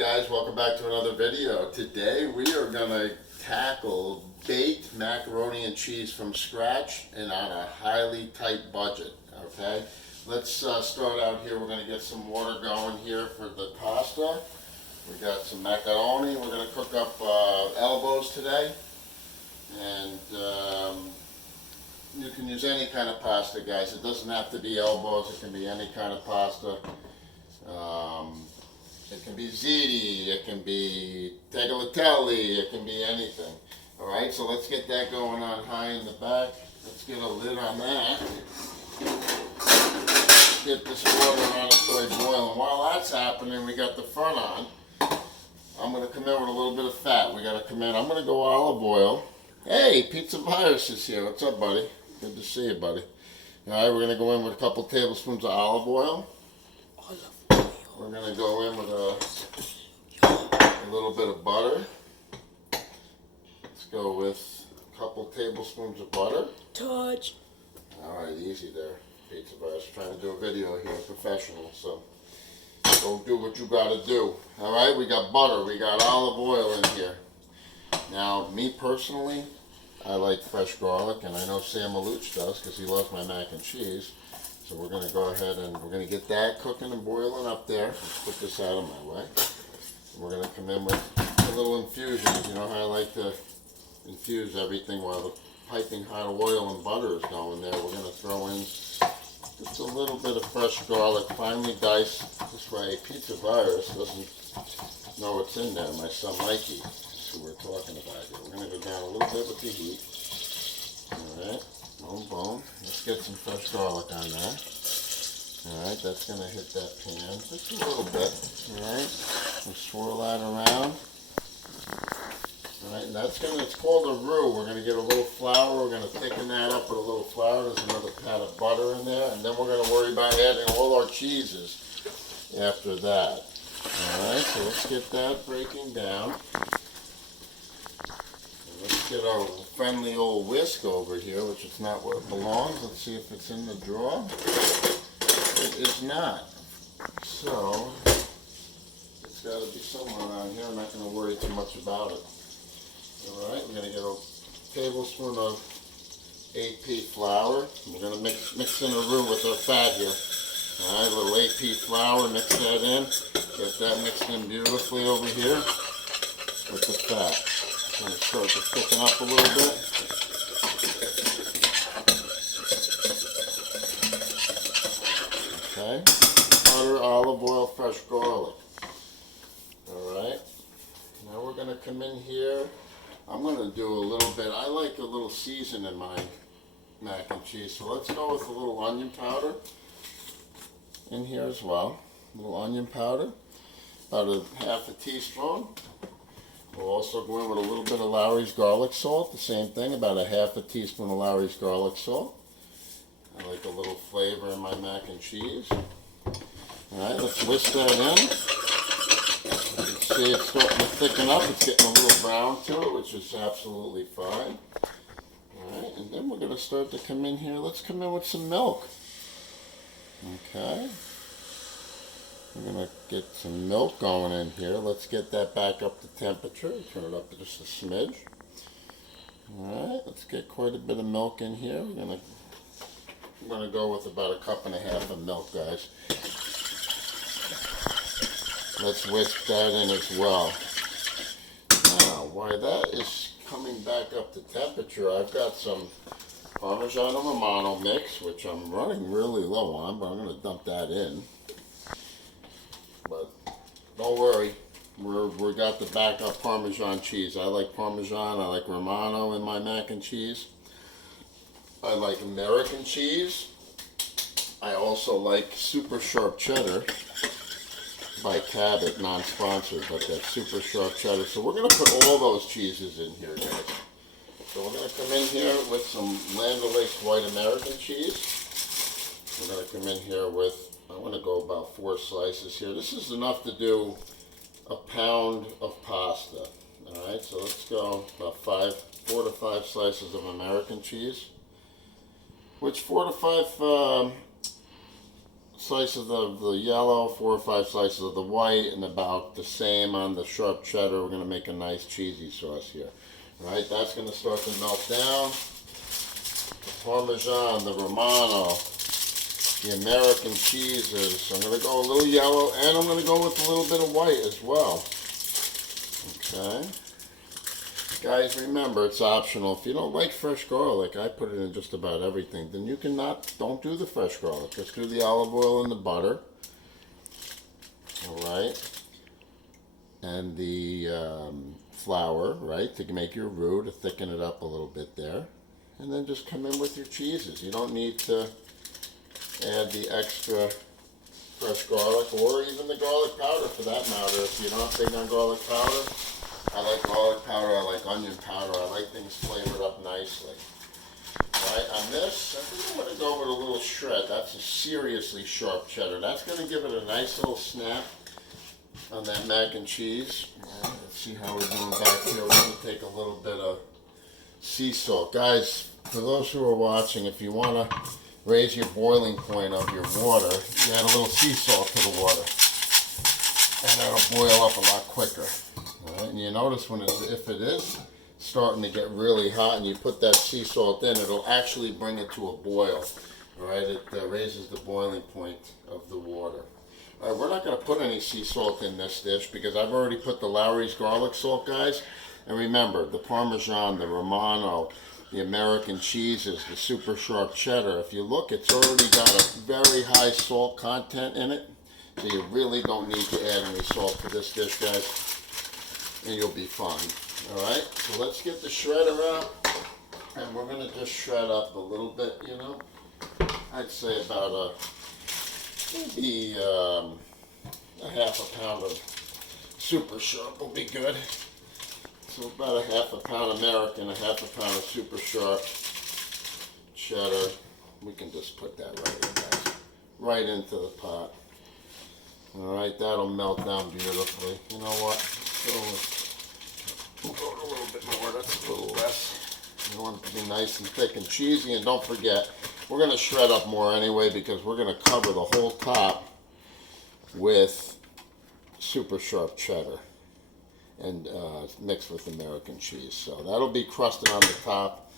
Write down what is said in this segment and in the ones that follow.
guys, welcome back to another video. Today we are going to tackle baked macaroni and cheese from scratch and on a highly tight budget. Okay, let's start out here. We're going to get some water going here for the pasta. We got some macaroni. We're going to cook up elbows today, and you can use any kind of pasta, guys. It doesn't have to be elbows. It can be any kind of pasta. It can be ziti, it can be tagliatelle, it can be anything. Alright, so let's get that going on high in the back. Let's get a lid on that. Get this water on its way boiling. While that's happening, we got the front on. I'm going to come in with a little bit of fat. We got to come in. I'm going to go olive oil. Hey, Pizza Virus is here. What's up, buddy? Good to see you, buddy. Alright, we're going to go in with a couple tablespoons of olive oil. We're going to go in with a little bit of butter. Let's go with a couple tablespoons of butter. Touch. Alright, easy there, Pizza Virus. Trying to do a video here, professional, so go do what you got to do. Alright, we got butter, we got olive oil in here. Now, me personally, I like fresh garlic, and I know Sam Maluch does because he loves my mac and cheese. So we're going to go ahead and we're going to get that cooking and boiling up there. Let's put this out of my way. We're going to come in with a little infusion. You know how I like to infuse everything while the piping hot oil and butter is going there. We're going to throw in just a little bit of fresh garlic, finely diced. This way Pizza Virus doesn't know what's in there. My son Mikey is who we're talking about here. We're going to go down a little bit with the heat. Alright. Boom, boom. Let's get some fresh garlic on there. Alright, that's going to hit that pan just a little bit. Alright, we'll swirl that around. Alright, and that's it's called a roux. We're going to get a little flour. We're going to thicken that up with a little flour. There's another pat of butter in there. And then we're going to worry about adding all our cheeses after that. Alright, so let's get that breaking down. Let's get our friendly old whisk over here, which is not where it belongs. Let's see if it's in the drawer. It is not. So, it's got to be somewhere around here. I'm not going to worry too much about it. Alright, we're going to get a tablespoon of AP flour. We're going to mix in a roux with our fat here. Alright, a little AP flour, mix that in. Get that mixed in beautifully over here with the fat. I'm going to start to thicken up a little bit. Okay. Butter, olive oil, fresh garlic. Alright. Now we're going to come in here. I'm going to do a little bit. I like a little season in my mac and cheese. So let's go with a little onion powder in here as well. A little onion powder. About a half a teaspoon. We'll also go in with a little bit of Lawry's garlic salt, the same thing, about a half a teaspoon of Lawry's garlic salt. I like a little flavor in my mac and cheese. Alright, let's whisk that in. You can see it's starting to thicken up, it's getting a little brown to it, which is absolutely fine. Alright, and then we're going to start to come in here, let's come in with some milk. Okay. We're going to get some milk going in here. Let's get that back up to temperature. Turn it up to just a smidge. Alright, let's get quite a bit of milk in here. I'm going to go with about a cup and a half of milk, guys. Let's whisk that in as well. Now, while that is coming back up to temperature, I've got some Parmesan and Ramano mix, which I'm running really low on, but I'm going to dump that in. But don't worry, we got the backup Parmesan cheese. I like Parmesan, I like Ramano in my mac and cheese. I like American cheese. I also like Super Sharp Cheddar by Cabot, non-sponsored, but that's Super Sharp Cheddar. So we're going to put all those cheeses in here, guys. So we're going to come in here with some Land O'Lakes white American cheese. We're going to come in here with, I want to go about 4 slices here. This is enough to do a pound of pasta. Alright, so let's go about 4 to 5 slices of American cheese. Which 4 to 5 slices of the yellow, 4 or 5 slices of the white, and about the same on the sharp cheddar. We're going to make a nice cheesy sauce here. All right, that's going to start to melt down. The Parmesan, the Ramano, the American cheeses. I'm going to go a little yellow, and I'm going to go with a little bit of white as well. Okay. Guys, remember, it's optional. If you don't like fresh garlic, I put it in just about everything. Then you don't do the fresh garlic. Just do the olive oil and the butter. All right. And the flour, right, to make your roux, to thicken it up a little bit there. And then just come in with your cheeses. You don't need to add the extra fresh garlic or even the garlic powder for that matter. If you're not big on garlic powder, I like garlic powder, I like onion powder, I like things flavored up nicely. Alright, on this, I think I'm going to go with a little shred. That's a seriously sharp cheddar. That's going to give it a nice little snap on that mac and cheese. Right, let's see how we're doing back here. We're going to take a little bit of sea salt. Guys, for those who are watching, if you want to raise your boiling point of your water, you add a little sea salt to the water. And that'll boil up a lot quicker. Right, and you notice if it is starting to get really hot and you put that sea salt in, it'll actually bring it to a boil. All right, it raises the boiling point of the water. All right, we're not going to put any sea salt in this dish because I've already put the Lawry's garlic salt, guys. And remember, the Parmesan, the Ramano, the American cheeses, the Super Sharp Cheddar. If you look, it's already got a very high salt content in it. So you really don't need to add any salt to this dish, guys. And you'll be fine. Alright, so let's get the shredder out. And we're going to just shred up a little bit, you know. I'd say about maybe a half a pound of Super Sharp will be good. So about a half a pound American, a half a pound of Super Sharp Cheddar. We can just put that right in, guys. Right into the pot. Alright, that'll melt down beautifully. You know what? We'll go a little bit more, that's a little less. You want it to be nice and thick and cheesy, and don't forget, we're going to shred up more anyway because we're going to cover the whole top with Super Sharp Cheddar and mixed with American cheese. So that'll be crusted on the top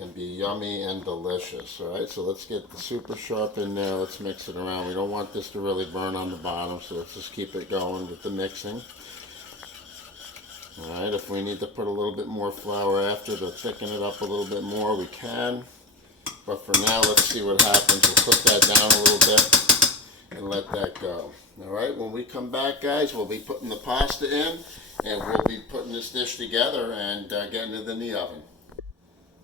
and be yummy and delicious. Alright, so let's get the Super Sharp in there, let's mix it around. We don't want this to really burn on the bottom, so let's just keep it going with the mixing. Alright, if we need to put a little bit more flour after to thicken it up a little bit more, we can. But for now, let's see what happens. We'll put that down a little bit and let that go. Alright, when we come back, guys, we'll be putting the pasta in and we'll be putting this dish together and getting it in the oven.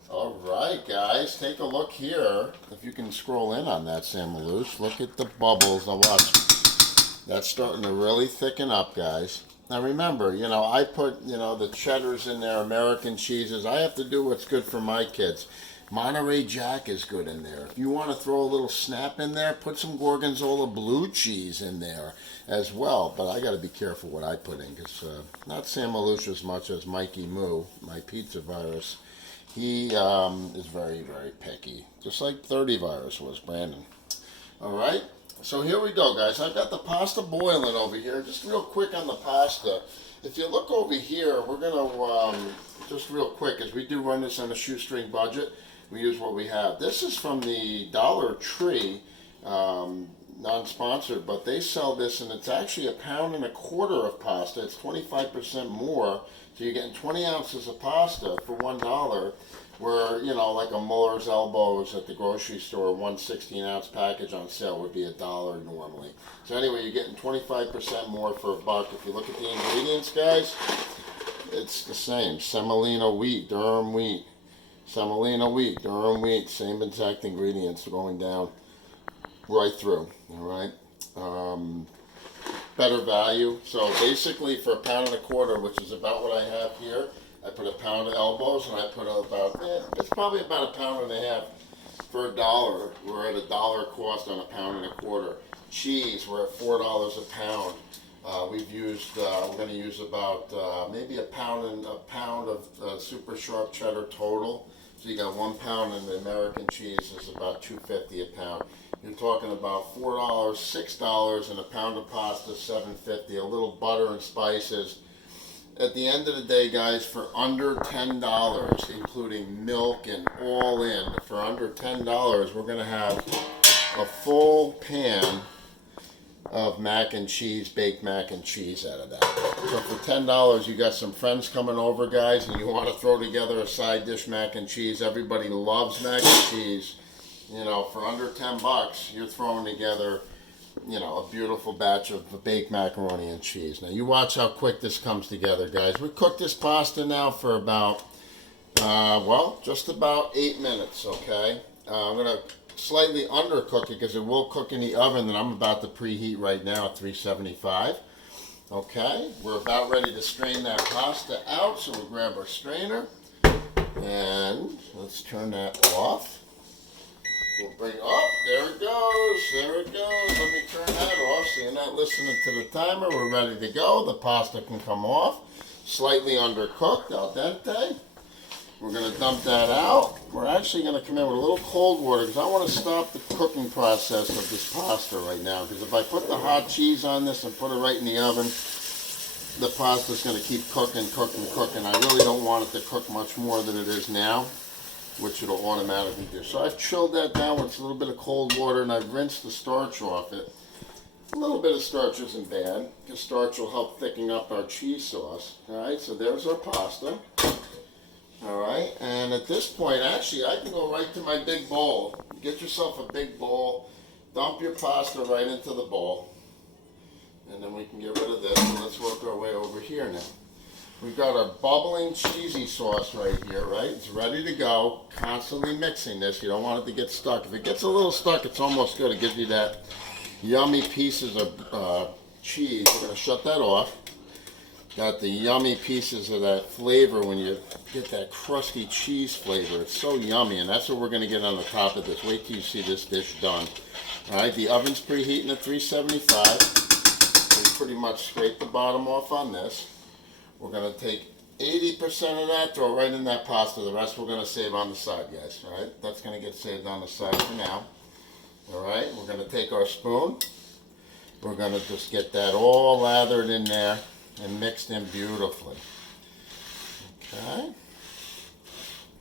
Alright, guys, take a look here. If you can scroll in on that, Sam Maloosh, look at the bubbles. Now watch. That's starting to really thicken up, guys. Now remember, you know, I put, you know, the cheddars in there, American cheeses. I have to do what's good for my kids. Monterey Jack is good in there. If you want to throw a little snap in there, put some Gorgonzola blue cheese in there as well. But I got to be careful what I put in because not Sam Maloosh as much as Mikey Moo, my pizza virus. He is very, very picky, just like 30 virus was, Brandon. All right. So here we go, guys. I've got the pasta boiling over here. Just real quick on the pasta. If you look over here, we're going to, just real quick, as we do run this on a shoestring budget, we use what we have. This is from the Dollar Tree, non-sponsored, but they sell this, and it's actually £1.25 of pasta. It's 25% more, so you're getting 20 ounces of pasta for $1. Where, you know, like a Muller's Elbows at the grocery store, one 16-ounce package on sale would be $1 normally. So anyway, you're getting 25% more for $1. If you look at the ingredients, guys, it's the same. Semolina wheat, durum wheat. Semolina wheat, durum wheat, same exact ingredients going down right through, all right? Better value. So basically for £1.25, which is about what I have here, I put a pound of elbows, and I put about, it's probably about £1.50 for $1. We're at $1 cost on £1.25. Cheese, we're at $4 a pound. We've used, we're going to use about maybe a pound of Super Sharp Cheddar total. So you got 1 pound, and the American cheese is about $2.50 a pound. you're talking about $4, $6, and a pound of pasta, $7.50. A little butter and spices. At the end of the day, guys, for under $10, including milk and all in, for under $10, we're going to have a full pan of mac and cheese, baked mac and cheese out of that. So for $10, you got some friends coming over, guys, and you want to throw together a side dish mac and cheese. Everybody loves mac and cheese. You know, for under 10 bucks, you're throwing together, you know, a beautiful batch of baked macaroni and cheese. Now, you watch how quick this comes together, guys. We cooked this pasta now for about, well, just about 8 minutes, okay? I'm going to slightly undercook it because it will cook in the oven that I'm about to preheat right now at 375. Okay, we're about ready to strain that pasta out, so we'll grab our strainer and let's turn that off. We'll bring up, there it goes, let me turn that off so you're not listening to the timer. We're ready to go. The pasta can come off, slightly undercooked, al dente. We're going to dump that out. We're actually going to come in with a little cold water because I want to stop the cooking process of this pasta right now, because if I put the hot cheese on this and put it right in the oven, the pasta's going to keep cooking. I really don't want it to cook much more than it is now, which it'll automatically do. So I've chilled that down with a little bit of cold water, and I've rinsed the starch off it. A little bit of starch isn't bad, because starch will help thicken up our cheese sauce. Alright, so there's our pasta. Alright, and at this point, actually, I can go right to my big bowl. Get yourself a big bowl, dump your pasta right into the bowl, and then we can get rid of this, and let's work our way over here now. We've got our bubbling cheesy sauce right here, right? It's ready to go. Constantly mixing this. You don't want it to get stuck. If it gets a little stuck, it's almost good. It gives you that yummy pieces of cheese. We're going to shut that off. Got the yummy pieces of that flavor when you get that crusty cheese flavor. It's so yummy, and that's what we're going to get on the top of this. Wait till you see this dish done. All right, the oven's preheating at 375. We pretty much scrape the bottom off on this. We're going to take 80% of that, throw it right in that pasta. The rest we're going to save on the side, guys. All right, that's going to get saved on the side for now. All right, we're going to take our spoon. We're going to just get that all lathered in there and mixed in beautifully. Okay.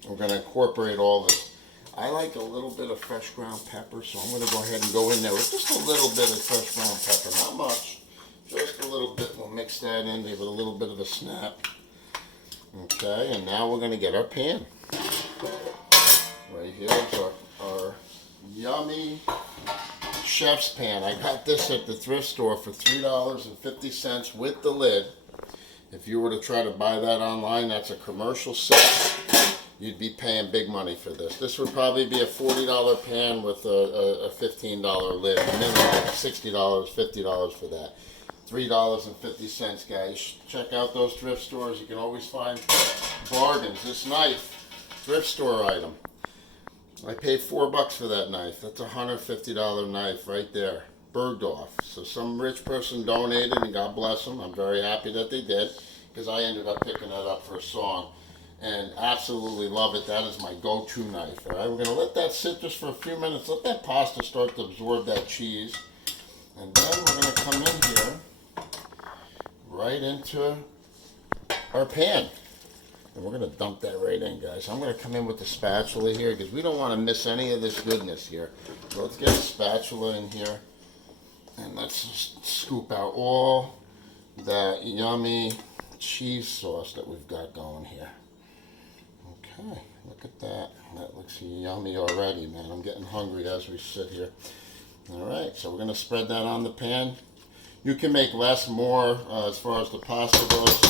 We're going to incorporate all this. I like a little bit of fresh ground pepper, so I'm going to go ahead and go in there with just a little bit of fresh ground pepper. Not much, just a little bit. We'll mix that in, give it a little bit of a snap. Okay, and now we're going to get our pan. Right here is our yummy chef's pan. I got this at the thrift store for $3.50 with the lid. If you were to try to buy that online, that's a commercial set. You'd be paying big money for this. This would probably be a $40 pan with a $15 lid. Minimum $60, $50 for that. $3.50, guys. Check out those thrift stores. You can always find bargains. This knife, thrift store item. I paid $4 for that knife. That's a $150 knife right there. Bergdorf. So some rich person donated, and God bless them. I'm very happy that they did, because I ended up picking that up for a song. And absolutely love it. That is my go-to knife. All right, we're going to let that sit just for a few minutes. Let that pasta start to absorb that cheese. And then we're going to come in here right into our pan. And we're going to dump that right in, guys. I'm going to come in with the spatula here because we don't want to miss any of this goodness here. So let's get a spatula in here. And let's just scoop out all that yummy cheese sauce that we've got going here. Okay, look at that. That looks yummy already, man. I'm getting hungry as we sit here. All right, so we're going to spread that on the pan. You can make less, more, as far as the pasta goes.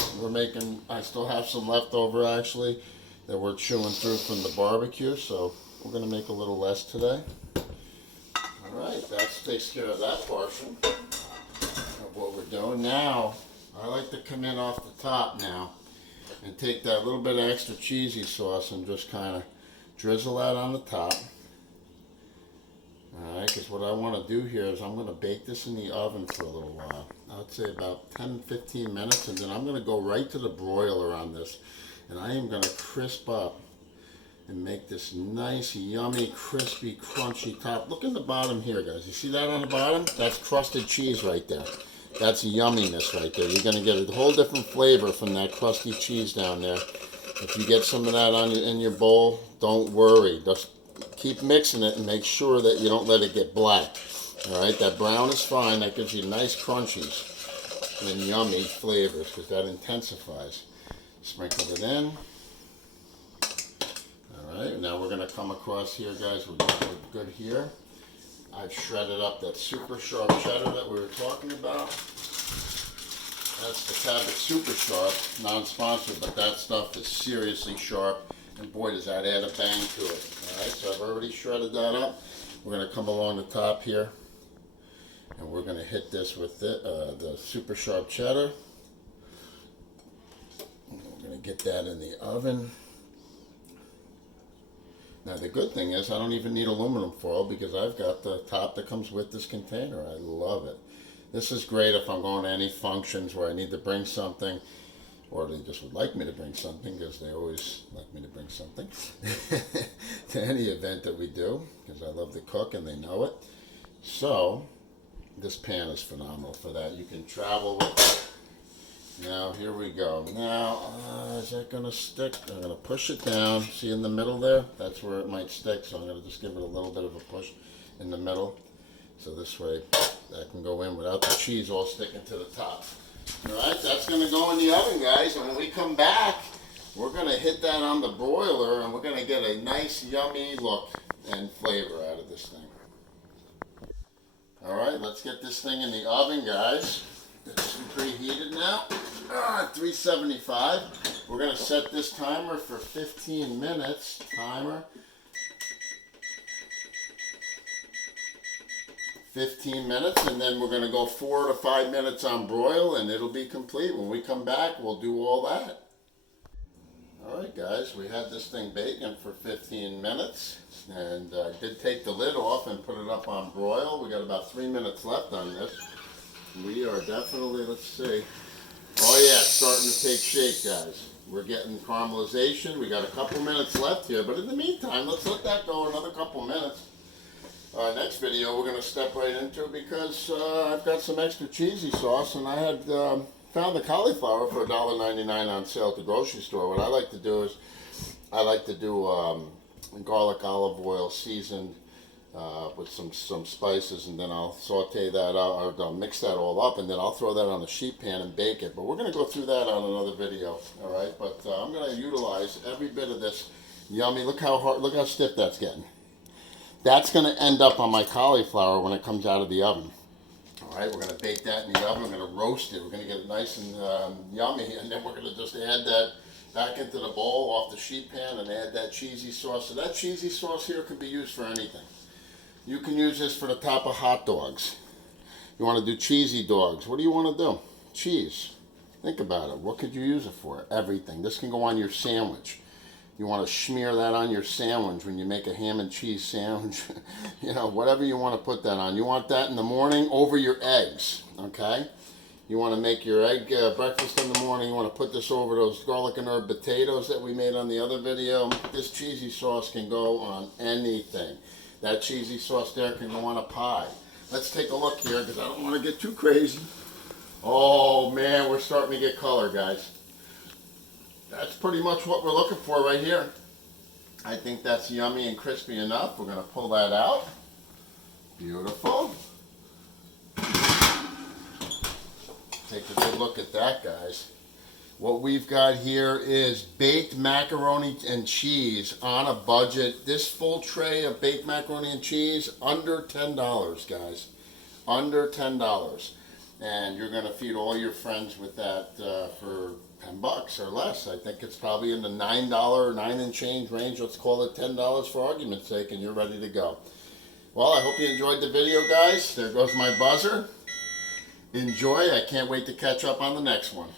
I still have some left over, actually, that we're chewing through from the barbecue, so we're going to make a little less today. All right, that takes care of that portion of what we're doing. Now, I like to come in off the top now and take that little bit of extra cheesy sauce and just kind of drizzle that on the top. Alright, because what I want to do here is I'm going to bake this in the oven for a little while. I'd say about 10-15 minutes, and then I'm going to go right to the broiler on this. And I am going to crisp up and make this nice, yummy, crispy, crunchy top. Look in the bottom here, guys. You see that on the bottom? That's crusted cheese right there. That's yumminess right there. You're going to get a whole different flavor from that crusty cheese down there. If you get some of that in your bowl, don't worry. Just keep mixing it and make sure that you don't let it get black. All right, that brown is fine. That gives you nice crunchies and yummy flavors because that intensifies. Sprinkle it in. All right, now we're going to come across here, guys. We're good here. I've shredded up that Super Sharp Cheddar that we were talking about. That's the Cabot Super Sharp, non-sponsored, but that stuff is seriously sharp, and boy does that add a bang to it. Alright, so I've already shredded that up. We're going to come along the top here, and we're going to hit this with the Super Sharp Cheddar. We're going to get that in the oven. Now the good thing is I don't even need aluminum foil because I've got the top that comes with this container. I love it. This is great if I'm going to any functions where I need to bring something, or they just would like me to bring something because they always like me to bring something to any event that we do because I love to cook and they know it. So this pan is phenomenal for that. You can travel with it. Now here we go. Now is that going to stick? I'm going to push it down. See in the middle there? That's where it might stick. So I'm going to just give it a little bit of a push in the middle. So this way that can go in without the cheese all sticking to the top. Alright, that's going to go in the oven, guys. And when we come back, we're going to hit that on the broiler and we're going to get a nice yummy look and flavor out of this thing. Alright, let's get this thing in the oven, guys. It's preheated now. 375. We're going to set this timer for 15 minutes. Timer. 15 minutes, and then we're going to go 4 to 5 minutes on broil, and it'll be complete. When we come back, we'll do all that. Alright guys, we had this thing baking for 15 minutes, and I did take the lid off and put it up on broil. We got about 3 minutes left on this. We are definitely, let's see. Oh yeah, it's starting to take shape, guys. We're getting caramelization. We got a couple minutes left here, but in the meantime, let's let that go another couple minutes. Next video, we're going to step right into because I've got some extra cheesy sauce, and I had found the cauliflower for $1.99 on sale at the grocery store. What I like to do is I like to do garlic olive oil seasoned with some spices, and then I'll saute that out, or I'll mix that all up, and then I'll throw that on a sheet pan and bake it. But we're going to go through that on another video, all right? But I'm going to utilize every bit of this yummy. Look how hard, look how stiff that's getting. That's going to end up on my cauliflower when it comes out of the oven. All right, we're going to bake that in the oven. We're going to roast it. We're going to get it nice and yummy, and then we're going to just add that back into the bowl off the sheet pan and add that cheesy sauce. So that cheesy sauce here can be used for anything. You can use this for the top of hot dogs. You want to do cheesy dogs. What do you want to do? Cheese. Think about it. What could you use it for? Everything. This can go on your sandwich. You want to smear that on your sandwich when you make a ham and cheese sandwich. You know, whatever you want to put that on. You want that in the morning over your eggs, okay? You want to make your egg breakfast in the morning. You want to put this over those garlic and herb potatoes that we made on the other video. This cheesy sauce can go on anything. That cheesy sauce there can go on a pie. Let's take a look here because I don't want to get too crazy. Oh man, we're starting to get color, guys. That's pretty much what we're looking for right here. I think that's yummy and crispy enough. We're going to pull that out. Beautiful. Take a good look at that, guys. What we've got here is baked macaroni and cheese on a budget. This full tray of baked macaroni and cheese, under $10, guys. Under $10. And you're going to feed all your friends with that for $10 or less. I think it's probably in the $9, 9 and change range. Let's call it $10 for argument's sake, and you're ready to go. Well, I hope you enjoyed the video, guys. There goes my buzzer. Enjoy. I can't wait to catch up on the next one.